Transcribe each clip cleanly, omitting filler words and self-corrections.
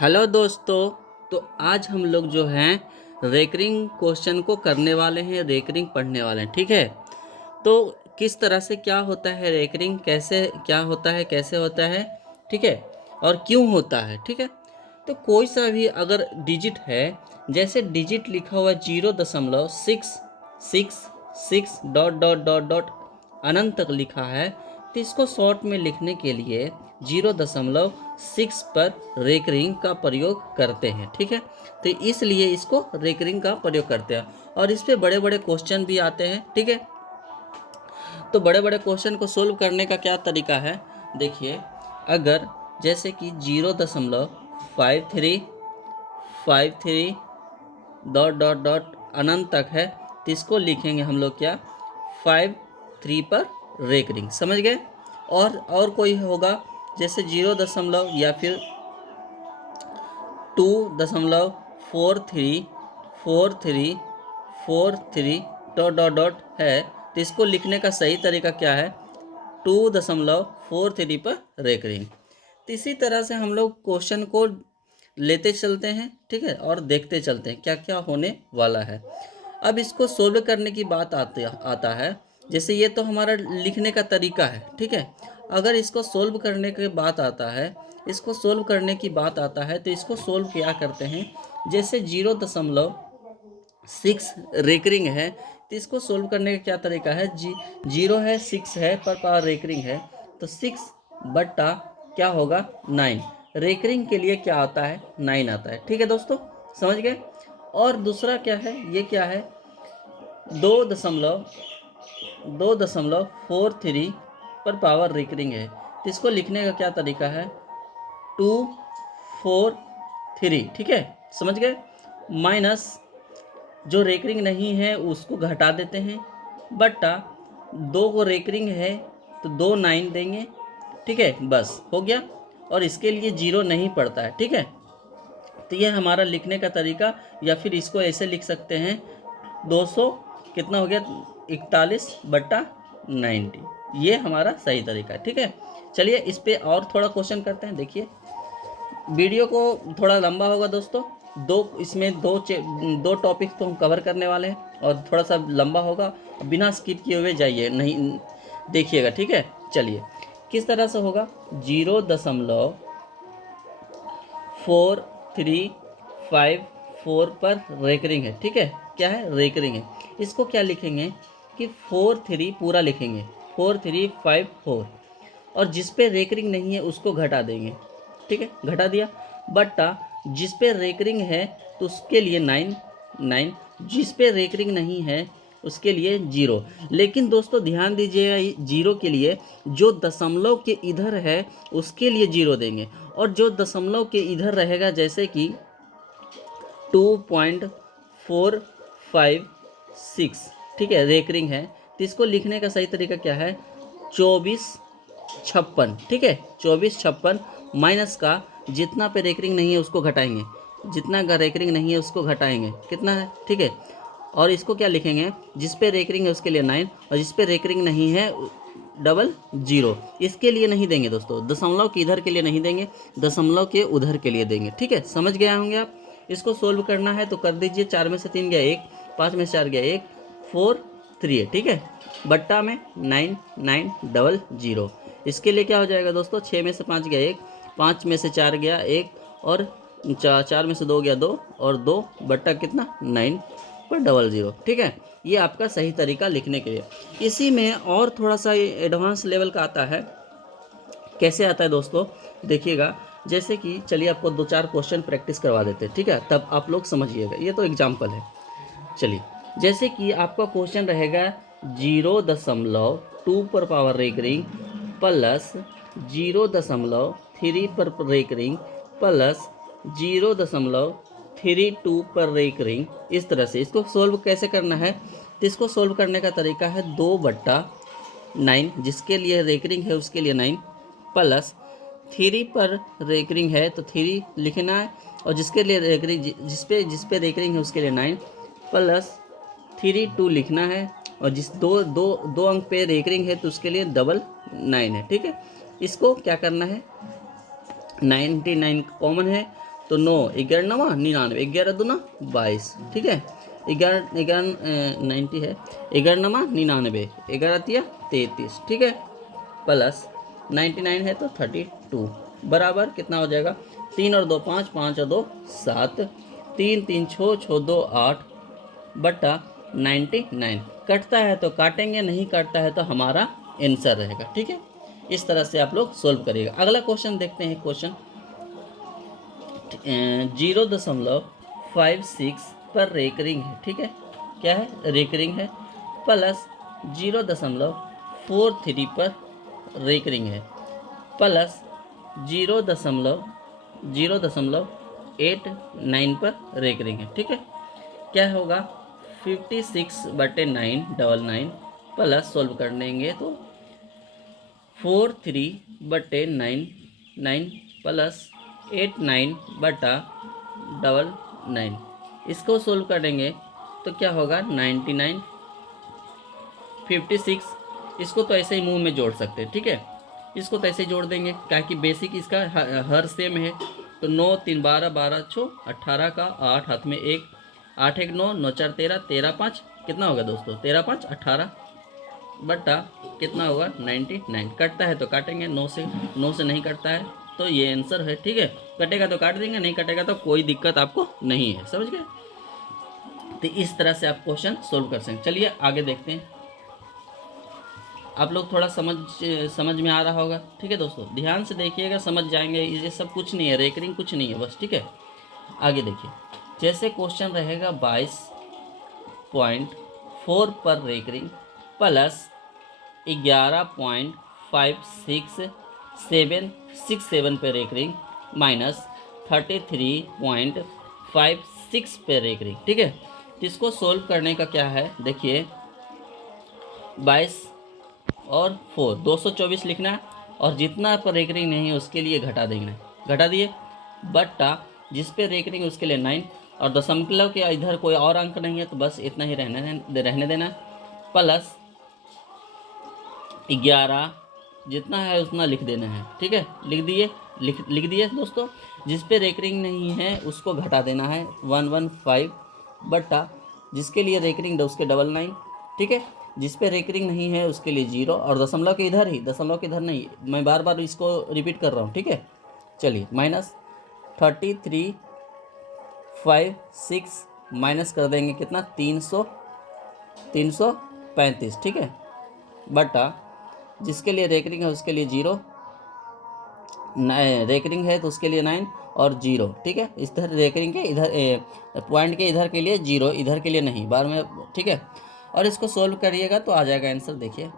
Hello दोस्तों। तो आज हम लोग जो हैं रेकरिंग क्वेश्चन को करने वाले हैं, रेकरिंग पढ़ने वाले हैं। ठीक है, तो किस तरह से क्या होता है रेकरिंग, कैसे क्या होता है, कैसे होता है, ठीक है, और क्यों होता है। ठीक है, तो कोई सा भी अगर डिजिट है, जैसे डिजिट लिखा हुआ 0.666 डॉट डॉट डॉट डॉट अनंत तक लिखा है, तो इसको शॉर्ट में लिखने के लिए 0.6 पर रेकरिंग का प्रयोग करते हैं। ठीक है, तो इसलिए इसको रेकरिंग का प्रयोग करते हैं और इस पे बड़े बड़े क्वेश्चन भी आते हैं। ठीक है, तो बड़े बड़े क्वेश्चन को सोल्व करने का क्या तरीका है, देखिए। अगर जैसे कि 0.5353 डॉट डॉट डॉट अनंत तक है, तो इसको लिखेंगे हम लोग क्या, 53 पर रेकरिंग। समझ गए। और कोई होगा जैसे 0 या फिर 2.434343 डॉट डॉट डॉट है, तो इसको लिखने का सही तरीका क्या है, 2.43 पर रेकरिंग। तो इसी तरह से हम लोग क्वेश्चन को लेते चलते हैं, ठीक है, और देखते चलते हैं क्या क्या होने वाला है। अब इसको सोल्व करने की बात आता है। जैसे ये तो हमारा लिखने का तरीका है, ठीक है। अगर इसको सोल्व करने की बात आता है, तो इसको सोल्व क्या करते हैं। जैसे 0.6 रेकरिंग है, तो इसको सोल्व करने का क्या तरीका है, 0 है, 6 है, पर पावर रेकरिंग है, तो 6 बट्टा क्या होगा, 9। रेकरिंग के लिए क्या आता है, 9 आता है। ठीक है दोस्तों, समझ गए। और दूसरा क्या है, ये क्या है, 2.43 पर पावर रेकरिंग है, तो इसको लिखने का क्या तरीका है, 243। ठीक है, समझ गए। माइनस जो रेकरिंग नहीं है उसको घटा देते हैं, बट्टा 2 को रेकरिंग है तो 2 9 देंगे। ठीक है, बस हो गया। और इसके लिए 0 नहीं पड़ता है। ठीक है, तो यह हमारा लिखने का तरीका, या फिर इसको ऐसे लिख सकते हैं, 200 कितना हो गया, 41/90। ये हमारा सही तरीका है। ठीक है, चलिए इस पे और थोड़ा क्वेश्चन करते हैं। देखिए, वीडियो को थोड़ा लंबा होगा दोस्तों, दो टॉपिक तो हम कवर करने वाले हैं और थोड़ा सा लंबा होगा। बिना स्किप किए हुए जाइए, नहीं देखिएगा। ठीक है, चलिए किस तरह से होगा, 0.4354 पर रेकरिंग है। ठीक है, क्या है, रेकरिंग है। इसको क्या लिखेंगे कि 43 पूरा लिखेंगे, 4354, और जिस पे रेकरिंग नहीं है उसको घटा देंगे। ठीक है, घटा दिया, बट्टा जिस पे रेकरिंग है तो उसके लिए 9 9, जिस पे रेकरिंग नहीं है उसके लिए 0। लेकिन दोस्तों ध्यान दीजिएगा, 0 के लिए जो दशमलव के इधर है उसके लिए 0 देंगे, और जो दशमलव के इधर रहेगा, जैसे कि 2.456, ठीक है, रेकरिंग है, तो इसको लिखने का सही तरीका क्या है, 2456। ठीक है, 2456 माइनस का जितना पे रेकरिंग नहीं है उसको घटाएंगे, जितना का रेकरिंग नहीं है उसको घटाएंगे, कितना है। ठीक है, और इसको क्या लिखेंगे, जिस पे रेकरिंग है उसके लिए 9, और जिस पे रेकरिंग नहीं है 00। इसके लिए नहीं देंगे दोस्तों, दशमलव के इधर के लिए नहीं देंगे, दशमलव के उधर के लिए देंगे। ठीक है, समझ गए होंगे आप। इसको सोल्व करना है तो कर दीजिए, 4 में से 3 गया 1, 5 में से 4 गया 1, 4 3 है। ठीक है, बट्टा में 9900। इसके लिए क्या हो जाएगा दोस्तों, 6 में से 5 गया 1, 5 में से 4 गया 1, और 4 में से 2 गया 2, और 2 बट्टा कितना, 900। ठीक है, ये आपका सही तरीका लिखने के लिए। इसी में और थोड़ा सा एडवांस लेवल का आता है। कैसे आता है दोस्तों, देखिएगा। जैसे कि चलिए आपको 2-4 क्वेश्चन प्रैक्टिस करवा देते हैं, ठीक है, तब आप लोग समझिएगा। ये तो एग्जाम्पल है। चलिए, जैसे कि आपका क्वेश्चन रहेगा 0.2 पर पावर रेकरिंग प्लस 0.3 पर रेकरिंग प्लस 0.32 पर रेकरिंग। इस तरह से इसको सोल्व कैसे करना है, तो इसको सोल्व करने का तरीका है 2/9, जिसके लिए रेकरिंग है उसके लिए 9, प्लस 3 पर रेकरिंग है तो 3 लिखना है, और जिसके लिए रेकरिंग, जिस पे रेकरिंग है उसके लिए 9, प्लस 32 लिखना है, और जिस दो दो दो अंक पे रेकरिंग है तो उसके लिए 99 है। ठीक है, इसको क्या करना है, 99 कॉमन है, तो 9 11 9 99, 11 दूना 22, ठीक है। 90 है, 11 9 99, 11 तिया 33, ठीक है। प्लस 99 है तो 32 बराबर कितना हो जाएगा, 3 और 2 5, 5 और 2 7, 3 3 6 6 2 8 बटा 99। कटता है तो काटेंगे, नहीं काटता है तो हमारा आंसर रहेगा, ठीक है। इस तरह से आप लोग सोल्व करिएगा। अगला क्वेश्चन देखते हैं। क्वेश्चन 0.56 पर रेकरिंग है, ठीक है। क्या है, रेकरिंग है। प्लस 0.43 पर रेकरिंग है। प्लस 0.89 पर रेकरिंग है, ठीक है। क्या होगा, 56/9 प्लस सोल्व कर लेंगे तो 43/9 प्लस 89/9। इसको सोल्व करेंगे तो क्या होगा, 99 56। इसको तो ऐसे ही मुंह में जोड़ सकते हैं, ठीक है। इसको तो ऐसे ही जोड़ देंगे, क्या कि बेसिक इसका हर सेम है। तो 9 3 12 12 6 18 का 8 हाथ में 1, 8 1 9 9 4 13, 13 5 कितना होगा दोस्तों, 13 5 18 बट्टा कितना होगा 99। कटता है तो काटेंगे, 9 से नहीं कटता है तो ये आंसर है, ठीक है। कटेगा तो काट देंगे, नहीं कटेगा तो कोई दिक्कत आपको नहीं है, समझ गए। तो इस तरह से आप क्वेश्चन सोल्व कर सकते हैं। चलिए आगे देखते हैं। आप लोग थोड़ा समझ में आ रहा होगा, ठीक है दोस्तों। ध्यान से देखिएगा, समझ जाएंगे। ये सब कुछ नहीं है, रेकरिंग कुछ नहीं है बस, ठीक है। आगे देखिए, जैसे क्वेश्चन रहेगा 22.4 पर रेकरिंग प्लस 11.5667 पे रेकरिंग माइनस 33.56 पे रेकरिंग, ठीक है। तो इसको सोल्व करने का क्या है, देखिए 22 और 4 224 लिखना है, और जितना पर रेकरिंग नहीं है उसके लिए घटा देना है, घटा दिए। बट्टा जिस पे रेकरिंग उसके लिए 9, और दशमलव के इधर कोई और अंक नहीं है तो बस इतना ही रहने देना। प्लस 11 जितना है उतना लिख देना है, ठीक है। लिख दिए दोस्तों। जिस पे रेकरिंग नहीं है उसको घटा देना है 115 बट्टा जिसके लिए रेकरिंग उसके 99, ठीक है। जिस पे रेकरिंग नहीं है उसके लिए 0, और दशमलव के इधर ही, दशमलव के इधर नहीं, मैं बार बार इसको रिपीट कर रहा हूँ, ठीक है। चलिए माइनस 33.56 माइनस कर देंगे कितना, 335, ठीक है। बटा जिसके लिए रेकरिंग है उसके लिए 0, रेकरिंग है तो उसके लिए 9 और 0, ठीक है। इधर रेकरिंग के इधर पॉइंट के इधर के लिए 0, इधर के लिए नहीं, बार में, ठीक है। और इसको सोल्व करिएगा तो आ जाएगा आंसर। देखिए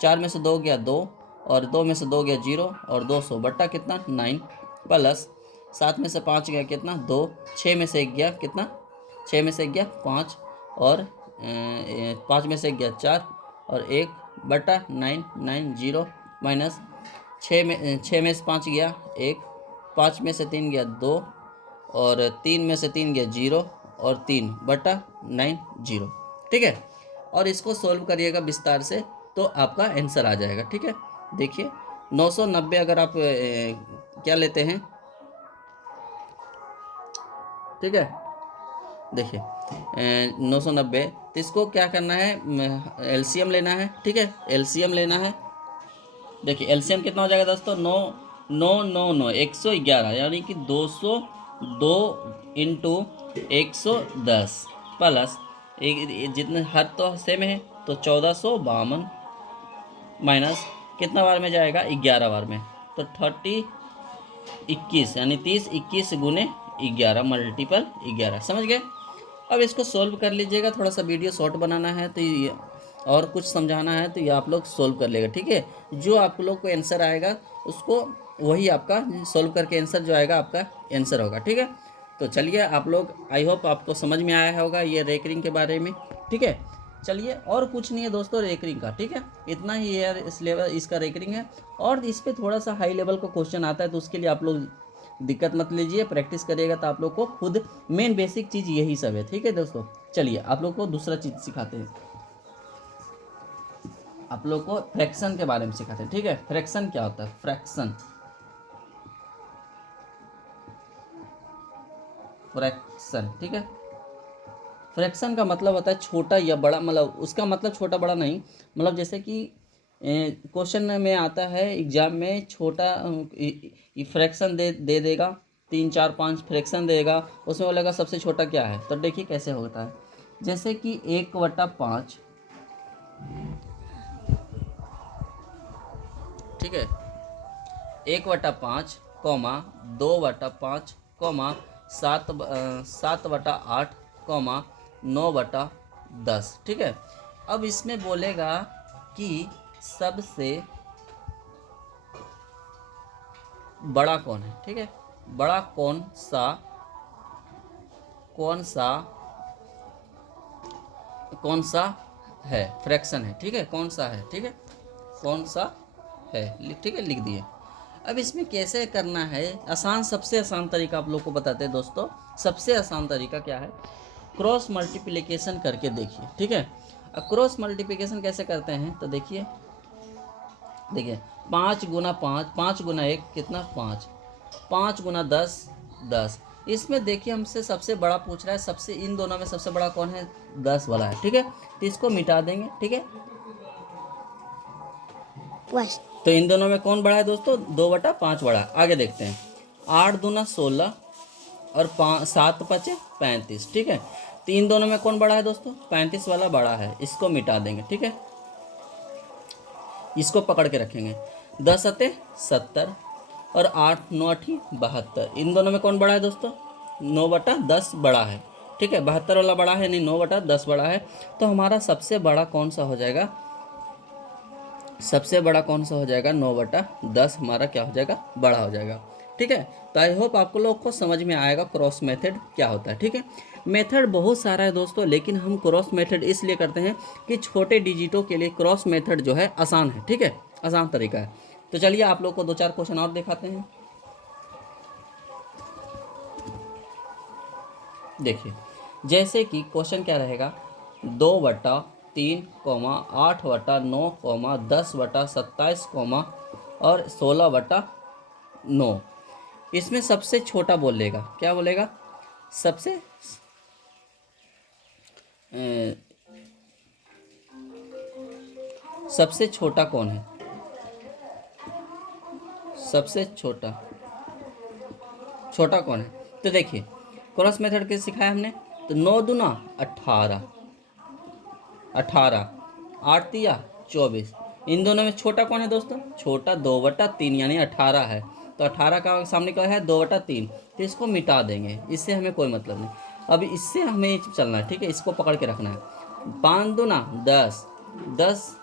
4 में से 2 गया 2, और 2 में से 2 गया 0, और 200 बट्टा कितना 9, प्लस 7 में से 5 गया कितना 2, 6 में से 1 गया कितना, 6 में से 1 गया 5, और 5 में से 1 गया 4, और 1 बटा 9 9 0 माइनस 6 में से 5 गया 1, 5 में से 3 गया 2, और 3 में से 3 गया 0, और 3 बटा 9 0, ठीक है। और इसको सोल्व करिएगा विस्तार से तो आपका आंसर आ जाएगा, ठीक है। देखिए 990 अगर आप क्या लेते हैं, ठीक है। देखिए 990, तो इसको क्या करना है, एलसीएम लेना है, ठीक है। एलसीएम लेना है। देखिए एलसीएम कितना हो जाएगा दोस्तों, 9 9 9 9 111, यानी कि 202 इंटू 110 प्लस एक जितने हर तो सेम है तो 1452 माइनस कितना बार में जाएगा, 11 बार में, तो 21 यानी 30 21 गुने 11 मल्टीपल 11, समझ गए। अब इसको सोल्व कर लीजिएगा। थोड़ा सा वीडियो शॉर्ट बनाना है तो ये और कुछ समझाना है तो ये आप लोग सोल्व कर लेगा, ठीक है। जो आप लोग को आंसर आएगा उसको वही आपका सोल्व करके आंसर जो आएगा आपका आंसर होगा, ठीक है। तो चलिए आप लोग, आई होप आपको समझ में आया होगा ये रेकरिंग के बारे में, ठीक है। चलिए और कुछ नहीं है दोस्तों रेकरिंग का, ठीक है। इतना ही है इस लेवल इसका रेकरिंग है। और इस पर थोड़ा सा हाई लेवल का क्वेश्चन आता है तो उसके लिए आप लोग दिक्कत मत लीजिए, प्रैक्टिस करिएगा तो आप लोग को खुद मेन बेसिक चीज़ यही सब है, ठीक है दोस्तों। चलिए आप लोग को दूसरा चीज़ सिखाते हैं, आप लोग को फ्रैक्शन के बारे में सिखाते हैं, ठीक है। फ्रैक्शन क्या होता है, फ्रैक्शन फ्रैक्शन, ठीक है। फ्रैक्शन का मतलब होता है छोटा या बड़ा, मतलब उसका मतलब छोटा बड़ा नहीं, मतलब जैसे कि क्वेश्चन में आता है एग्जाम में, छोटा फ्रैक्शन दे देगा, 3 4 5 फ्रैक्शन देगा, उसमें बोलेगा सबसे छोटा क्या है। तो देखिए कैसे होता है, जैसे कि 1/5, ठीक है, 1/5 कॉमा 2/5 कॉमा 7/8 कॉमा 9/10, ठीक है। अब इसमें बोलेगा कि सबसे बड़ा कौन है, ठीक है, बड़ा कौन सा है, फ्रैक्शन है, ठीक है, कौन सा है, ठीक है, कौन सा है, ठीक है, लिख दिए। अब इसमें कैसे करना है, आसान, सबसे आसान तरीका आप लोग को बताते हैं दोस्तों। सबसे आसान तरीका क्या है, क्रॉस मल्टीप्लिकेशन करके देखिए, ठीक है। अब क्रॉस मल्टीप्लिकेशन कैसे करते हैं, तो देखिए 5 × 5, 5 × 1 कितना 5, 5 × 10 10। इसमें देखिए हमसे सबसे बड़ा पूछ रहा है, सबसे इन दोनों में सबसे बड़ा कौन है, 10 वाला है, ठीक है। तो इसको मिटा देंगे, ठीक है। तो इन दोनों में कौन बड़ा है दोस्तों, 2/5 बड़ा है। आगे देखते हैं, 8 × 2 = 16 और 7×5 = 35, ठीक है। तो इन दोनों में कौन बड़ा है दोस्तों, 35 वाला बड़ा है, इसको मिटा देंगे, ठीक है। इसको पकड़ के रखेंगे, 10×8 = 70 और 8×9 = 72। इन दोनों में कौन बड़ा है दोस्तों, 9/10 बड़ा है, ठीक है। 72 वाला बड़ा है नहीं, 9/10 बड़ा है। तो हमारा सबसे बड़ा कौन सा हो जाएगा, सबसे बड़ा कौन सा हो जाएगा, 9/10 हमारा क्या हो जाएगा, बड़ा हो जाएगा, ठीक है। तो आई होप आपको लोग को समझ में आएगा क्रॉस मेथड क्या होता है, ठीक है। मेथड बहुत सारा है दोस्तों, लेकिन हम क्रॉस मेथड इसलिए करते हैं कि छोटे डिजिटों के लिए क्रॉस मेथड जो है आसान है, ठीक है, आसान तरीका है। तो चलिए आप लोग को 2 4 क्वेश्चन और दिखाते हैं। देखिए जैसे कि क्वेश्चन क्या रहेगा, 2/3 8/9 10/27 और 16/9। इसमें सबसे छोटा बोलेगा, क्या बोलेगा, सबसे सबसे छोटा कौन है, सबसे छोटा कौन है। तो देखिए क्रॉस मेथड के सिखाया हमने, तो 9 दूना 18, 18 8 तिया 24। इन दोनों में छोटा कौन है दोस्तों, छोटा 2/3 यानी 18 है। तो 18 का सामने का है 2/3, तो इसको मिटा देंगे, इससे हमें कोई मतलब नहीं। अब इससे हमें चलना है, ठीक है, इसको पकड़ के रखना है। 5 दूना 10, 10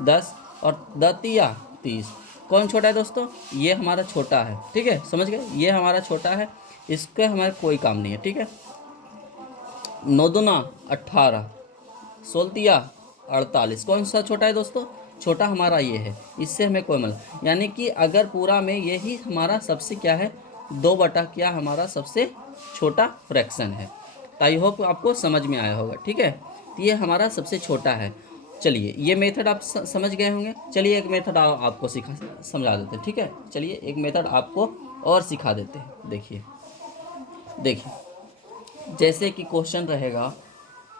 10 और 10×3 = 30। कौन छोटा है दोस्तों, ये हमारा छोटा है, ठीक है, समझ गए, ये हमारा छोटा है, इसके हमारे कोई काम नहीं है, ठीक है। 9 दूना 18, 16×3 = 48। कौन सा छोटा है दोस्तों, छोटा हमारा ये है, इससे हमें कोई मतलब, यानी कि अगर पूरा में यही हमारा सबसे क्या है, 2 क्या हमारा सबसे छोटा फ्रैक्शन है। तो आई होप आपको समझ में आया होगा, ठीक है। तो ये हमारा सबसे छोटा है। चलिए ये मेथड आप समझ गए होंगे। चलिए एक मेथड आपको समझा देते हैं, ठीक है। चलिए एक मेथड आपको और सिखा देते हैं। देखिए जैसे कि क्वेश्चन रहेगा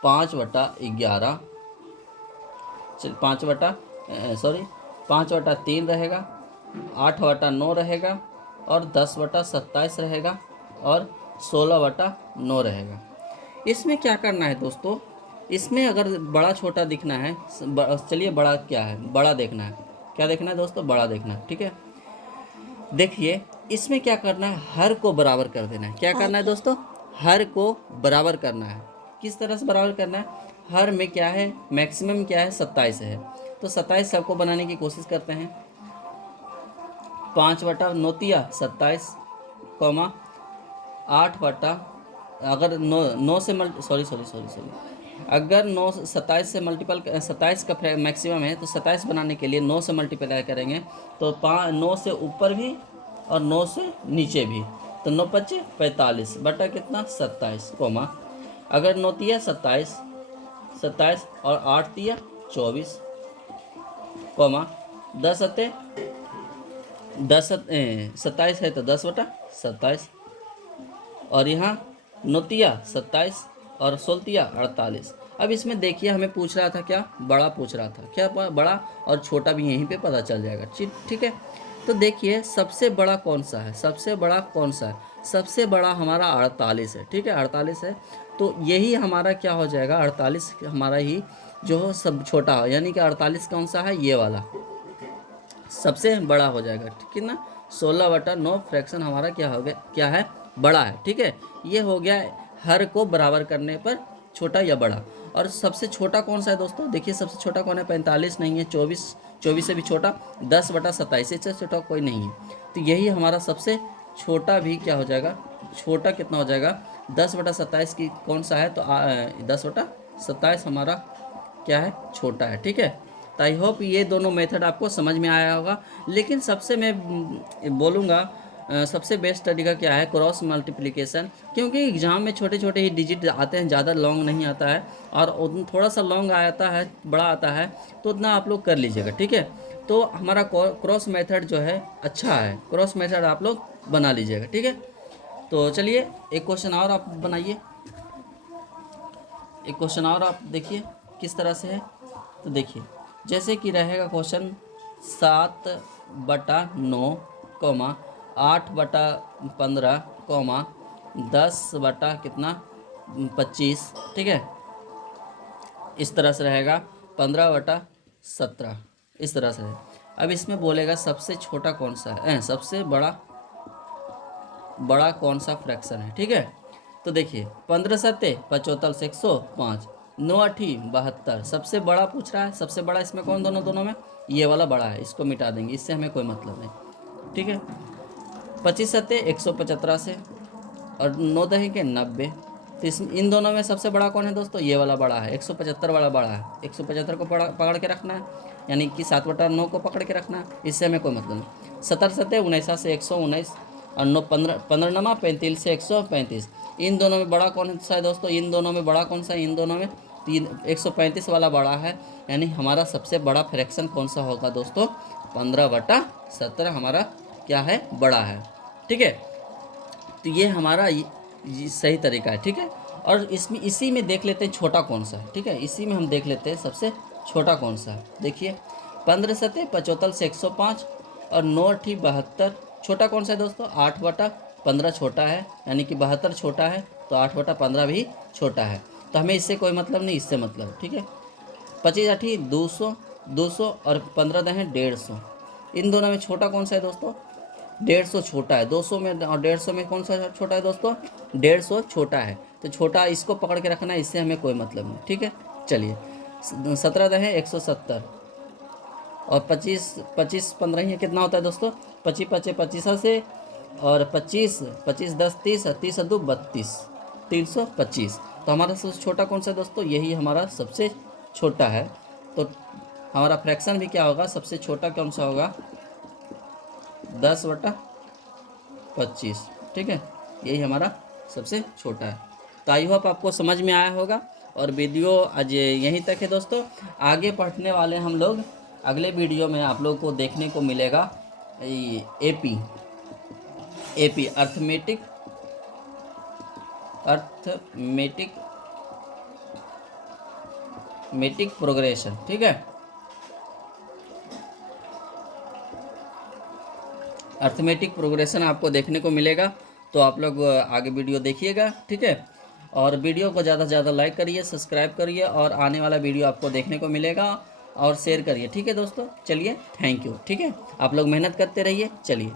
5/11, 5/3 रहेगा, 8/9 रहेगा और 10/27 रहेगा और 16/9 रहेगा। इसमें क्या करना है दोस्तों, इसमें अगर बड़ा छोटा दिखना है, चलिए बड़ा क्या है, बड़ा देखना है, क्या देखना है दोस्तों, बड़ा देखना है, ठीक है। देखिए इसमें क्या करना है, हर को बराबर कर देना है। क्या करना है दोस्तों, हर को बराबर करना है। किस तरह से बराबर करना है, हर में क्या है, मैक्सिमम क्या है, 27 है। तो 27 सबको बनाने की कोशिश करते हैं। 5/9 = 27, 8 अगर 9 से अगर 27 से मल्टीपल 27 का मैक्सिमम है, तो 27 बनाने के लिए 9 से मल्टीप्लाई करेंगे, तो 9 से ऊपर भी और 9 से नीचे भी, तो 9×5 = 45 बटा कितना 27, अगर 9 तिया 27 और 8 तिया 24, 10 27 है तो 10/27 और यहाँ नौतिया 27 और सोलतिया 48। अब इसमें देखिए हमें पूछ रहा था क्या, बड़ा पूछ रहा था क्या, बड़ा और छोटा भी यहीं पे पता चल जाएगा। ठीक है, तो देखिए सबसे बड़ा कौन सा है, सबसे बड़ा कौन सा है, सबसे बड़ा हमारा 48 है। ठीक है, 48 है, तो यही हमारा क्या हो जाएगा, 48 हमारा ही जो सब छोटा हो, यानी कि 48 कौन सा है, ये वाला सबसे बड़ा हो जाएगा। ठीक है ना, 16/9 फ्रैक्शन हमारा क्या हो गया, क्या है, बड़ा है। ठीक है, ये हो गया हर को बराबर करने पर छोटा या बड़ा। और सबसे छोटा कौन सा है दोस्तों, देखिए सबसे छोटा कौन है, 45 नहीं है, 24 से भी छोटा, 10/27 से छोटा कोई नहीं है। तो यही हमारा सबसे छोटा भी क्या हो जाएगा, छोटा कितना हो जाएगा, 10/27 की कौन सा है, तो 10/27 हमारा क्या है, छोटा है। ठीक है, तो आई होप ये दोनों मेथड आपको समझ में आया होगा। लेकिन सबसे मैं बोलूँगा सबसे बेस्ट तरीका क्या है, क्रॉस मल्टीप्लिकेशन, क्योंकि एग्ज़ाम में छोटे छोटे ही डिजिट आते हैं, ज़्यादा लॉन्ग नहीं आता है, और थोड़ा सा लॉन्ग आता है, बड़ा आता है, तो उतना आप लोग कर लीजिएगा। ठीक है, तो हमारा क्रॉस मेथड जो है अच्छा है, क्रॉस मेथड आप लोग बना लीजिएगा। ठीक है, तो चलिए एक क्वेश्चन और आप बनाइए, एक क्वेश्चन और आप देखिए किस तरह से है। तो देखिए जैसे कि रहेगा क्वेश्चन 7/9, 8/15, 10 कितना 25। ठीक है, इस तरह से रहेगा 15/17, इस तरह से है। अब इसमें बोलेगा सबसे छोटा कौन सा है, सबसे बड़ा कौन सा फ्रैक्शन है। ठीक है, तो देखिए 15×7 75 से 105, 9×8 72, सबसे बड़ा पूछ रहा है, सबसे बड़ा इसमें कौन, दोनों में ये वाला बड़ा है, इसको मिटा देंगे, इससे हमें कोई मतलब नहीं। ठीक है, 25×7 175 से, और 9×10 के 90। तो इन दोनों में सबसे बड़ा कौन है दोस्तों, ये वाला बड़ा है, 175 वाला बड़ा है, 175 को पकड़ के रखना है, यानी कि 7/9 को पकड़ के रखना है, इससे हमें कोई मतलब नहीं। 17×7 19 से 119, और 15 35 से 135। इन दोनों में बड़ा कौन सा है दोस्तों, इन दोनों में बड़ा कौन सा है, इन दोनों में 135 वाला बड़ा है, यानी हमारा सबसे बड़ा फ्रैक्शन कौन सा होगा दोस्तों, 15/17 हमारा क्या है, बड़ा है। ठीक है, तो ये हमारा ये सही तरीका है। ठीक है, और इसमें इसी में देख लेते हैं छोटा कौन सा है। ठीक है, इसी में हम देख लेते हैं सबसे छोटा कौन सा है। देखिए 15×7 75 से 105, और 9×8 72, छोटा कौन सा है दोस्तों, 8/15 छोटा है, यानी कि 72 छोटा है, तो 8/15 भी छोटा है, तो हमें इससे कोई मतलब नहीं, इससे मतलब। ठीक है, 25×8 200 और 15×10 150। इन दोनों में छोटा कौन सा है दोस्तों, 150 छोटा है, 200 में और 150 में कौन सा छोटा है दोस्तों, 150 छोटा है, तो छोटा इसको पकड़ के रखना है, इससे हमें कोई मतलब नहीं। ठीक है, चलिए 17×10 170, और 25 है, कितना होता है दोस्तों, 25 से, और 25 10 30, 30×2 32, 325। तो हमारा सबसे छोटा कौन सा है दोस्तों, यही हमारा सबसे छोटा है। तो हमारा फ्रैक्शन भी क्या होगा, सबसे छोटा कौन सा होगा, 10/25। ठीक है, यही हमारा सबसे छोटा है। तो आई होप आपको समझ में आया होगा, और वीडियो आज यहीं तक है दोस्तों। आगे पढ़ने वाले हम लोग, अगले वीडियो में आप लोग को देखने को मिलेगा एपी अर्थमेटिक प्रोग्रेशन। ठीक है, अर्थमेटिक प्रोग्रेशन आपको देखने को मिलेगा, तो आप लोग आगे वीडियो देखिएगा। ठीक है, और वीडियो को ज़्यादा से ज़्यादा लाइक करिए, सब्सक्राइब करिए, और आने वाला वीडियो आपको देखने को मिलेगा, और शेयर करिए। ठीक है दोस्तों, चलिए थैंक यू। ठीक है, आप लोग मेहनत करते रहिए, चलिए।